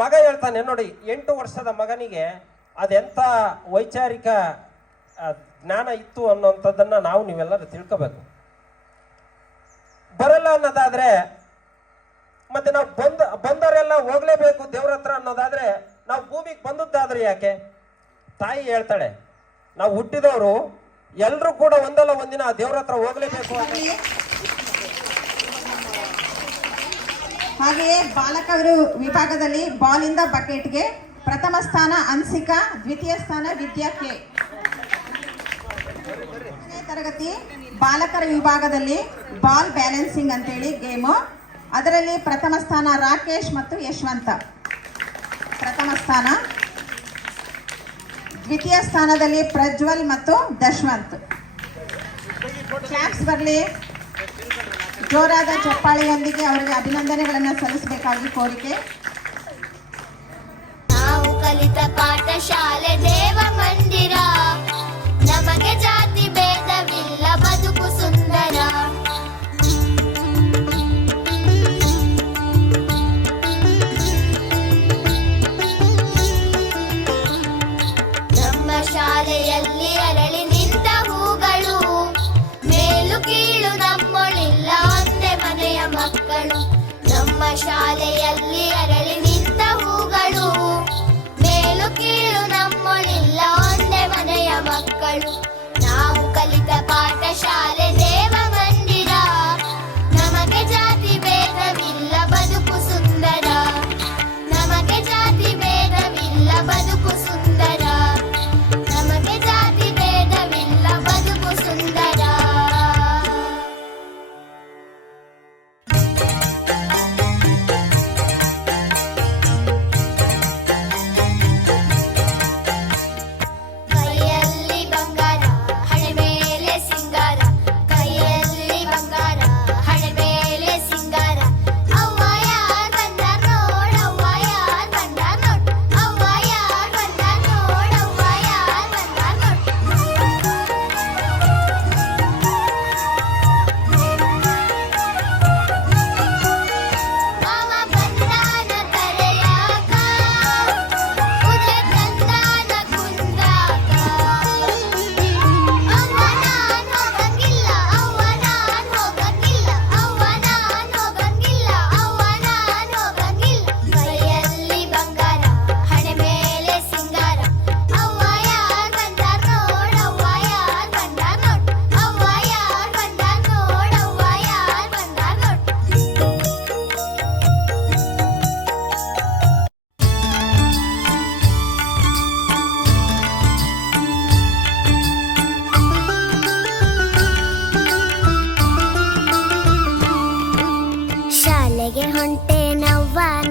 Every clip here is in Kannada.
ಮಗ ಹೇಳ್ತಾನೆ, ನೋಡಿ, ಎಂಟು ವರ್ಷದ ಮಗನಿಗೆ ಅದೆಂಥ ವೈಚಾರಿಕ ಜ್ಞಾನ ಇತ್ತು ಅನ್ನೋಂಥದ್ದನ್ನ ನಾವು ನೀವೆಲ್ಲರೂ ತಿಳ್ಕೋಬೇಕು. ಬರಲ್ಲ ಅನ್ನೋದಾದ್ರೆ, ಮತ್ತೆ ನಾವು ಬಂದ, ಬಂದವರೆಲ್ಲ ಹೋಗ್ಲೇಬೇಕು ದೇವ್ರ ಹತ್ರ ಅನ್ನೋದಾದ್ರೆ, ನಾವು ಭೂಮಿಗೆ ಬಂದದ್ದಾದ್ರೆ ಯಾಕೆ? ತಾಯಿ ಹೇಳ್ತಾಳೆ, ನಾವು ಹುಟ್ಟಿದವರು ಎಲ್ಲರೂ ಕೂಡ ಒಂದಲ್ಲ ಒಂದಿನ ದೇವ್ರ ಹತ್ರ ಹೋಗ್ಲೇಬೇಕು ಅಂತ. ಹಾಗೆಯೇ ಬಾಲಕರು ವಿಭಾಗದಲ್ಲಿ ಬಾಲಿಂದ ಬಕೆಟ್ಗೆ ಪ್ರಥಮ ಸ್ಥಾನ ಅನ್ಸಿಕಾ, ದ್ವಿತೀಯ ಸ್ಥಾನ ವಿದ್ಯಾ ಕೆ. ತರಗತಿ ಬಾಲಕರ ವಿಭಾಗದಲ್ಲಿ ಬಾಲ್ ಬ್ಯಾಲೆನ್ಸಿಂಗ್ ಅಂತೇಳಿ ಗೇಮು. ಅದರಲ್ಲಿ ಪ್ರಥಮ ಸ್ಥಾನ ರಾಕೇಶ್ ಮತ್ತು ಯಶವಂತ. ಪ್ರಥಮ ಸ್ಥಾನ. ದ್ವಿತೀಯ ಸ್ಥಾನದಲ್ಲಿ ಪ್ರಜ್ವಲ್ ಮತ್ತು ದಶವಂತ್. ಕ್ಲಾಪ್ಸ್ ಬರಲಿ. ಜೋರಾದ ಚಪ್ಪಾಳೆಯೊಂದಿಗೆ ಅವರಿಗೆ ಅಭಿನಂದನೆಗಳನ್ನು ಸಲ್ಲಿಸಬೇಕಾಗಿ ಕೋರಿಕೆ. ನಾವು ಕಲಿತ ಪಾಠಶಾಲೆ ದೇವ ಮಂದಿರ 我似乎。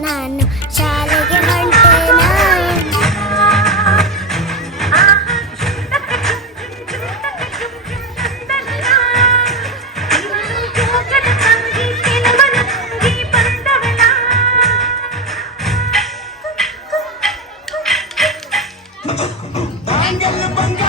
ನಾನು ಶಾಲೆಗೆ ಹೊಂಟೇನಾ ಬಂಗಲ್ಲ ಬಂಗ